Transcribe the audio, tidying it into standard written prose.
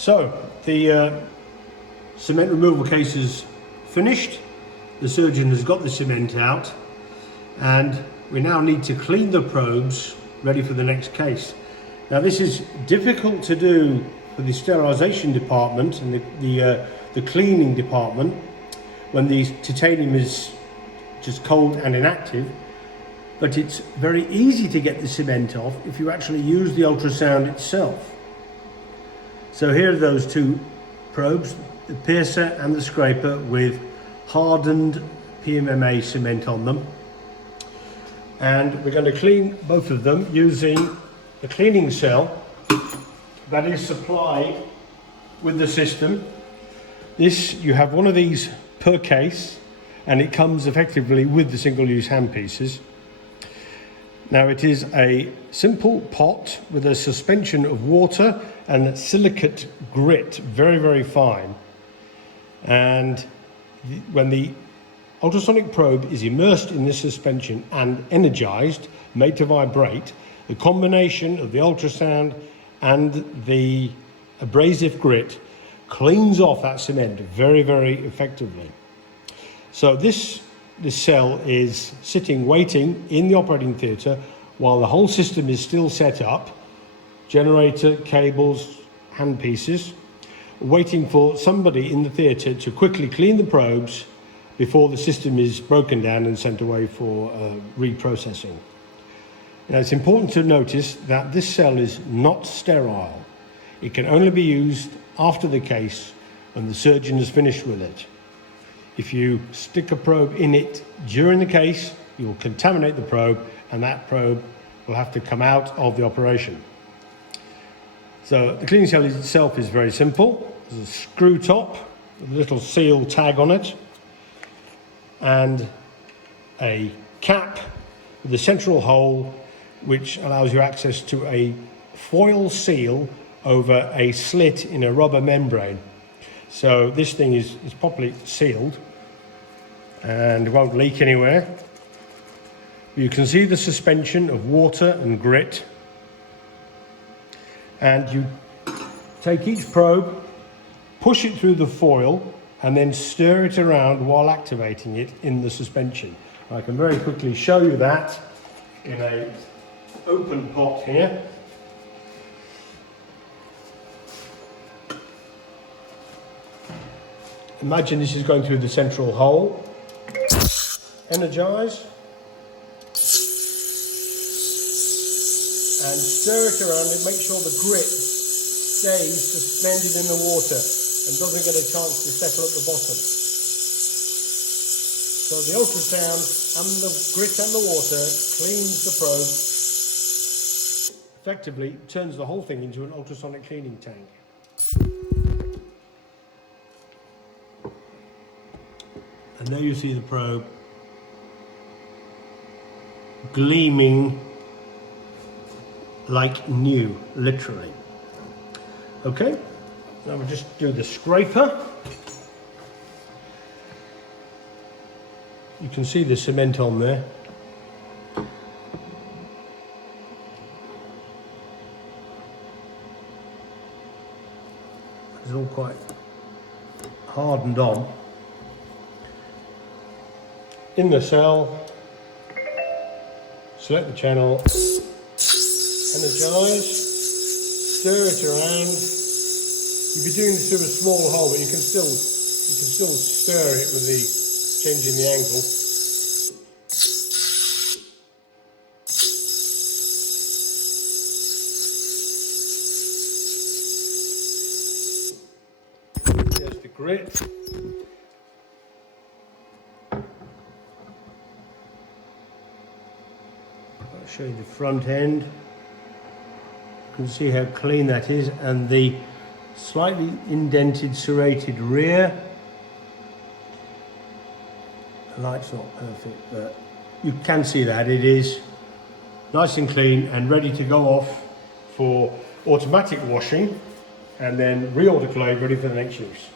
So the cement removal case is finished. The surgeon has got the cement out, and we now need to clean the probes ready for the next case. Now this is difficult to do for the sterilisation department and the cleaning department when the titanium is just cold and inactive, but it's very easy to get the cement off if you actually use the ultrasound itself. So here are those two probes, the piercer and the scraper, with hardened PMMA cement on them. And we're going to clean both of them using the cleaning cell that is supplied with the system. You have one of these per case, and it comes effectively with the single-use handpieces. Now it is a simple pot with a suspension of water and silicate grit, very, very fine. And when the ultrasonic probe is immersed in this suspension and energized, made to vibrate, the combination of the ultrasound and the abrasive grit cleans off that cement very, very effectively. So this cell is sitting waiting in the operating theatre while the whole system is still set up, generator, cables, handpieces, waiting for somebody in the theatre to quickly clean the probes before the system is broken down and sent away for reprocessing. Now it's important to notice that this cell is not sterile. It can only be used after the case when the surgeon has finished with it. If you stick a probe in it during the case, you will contaminate the probe, and that probe will have to come out of the operation. So the cleaning cell itself is very simple. There's a screw top with a little seal tag on it, and a cap with a central hole which allows you access to a foil seal over a slit in a rubber membrane. So this thing is properly sealed and won't leak anywhere. You can see the suspension of water and grit, and you take each probe, push it through the foil, and then stir it around while activating it in the suspension. I can very quickly show you that in an open pot here. Imagine this is going through the central hole. Energize. And stir it around and make sure the grit stays suspended in the water and doesn't get a chance to settle at the bottom. So the ultrasound and the grit and the water cleans the probe, effectively turns the whole thing into an ultrasonic cleaning tank. And there you see the probe gleaming like new, literally. Okay, now we'll just do the scraper. You can see the cement on there. It's all quite hardened on. In the cell, select the channel, energize, stir it around. You'll be doing this through a small hole, but you can still stir it with the change in the angle. There's the grit. I'll show you the front end. You can see how clean that is, and the slightly indented, serrated rear. The light's not perfect, but you can see that it is nice and clean and ready to go off for automatic washing and then re-autoclave ready for the next use.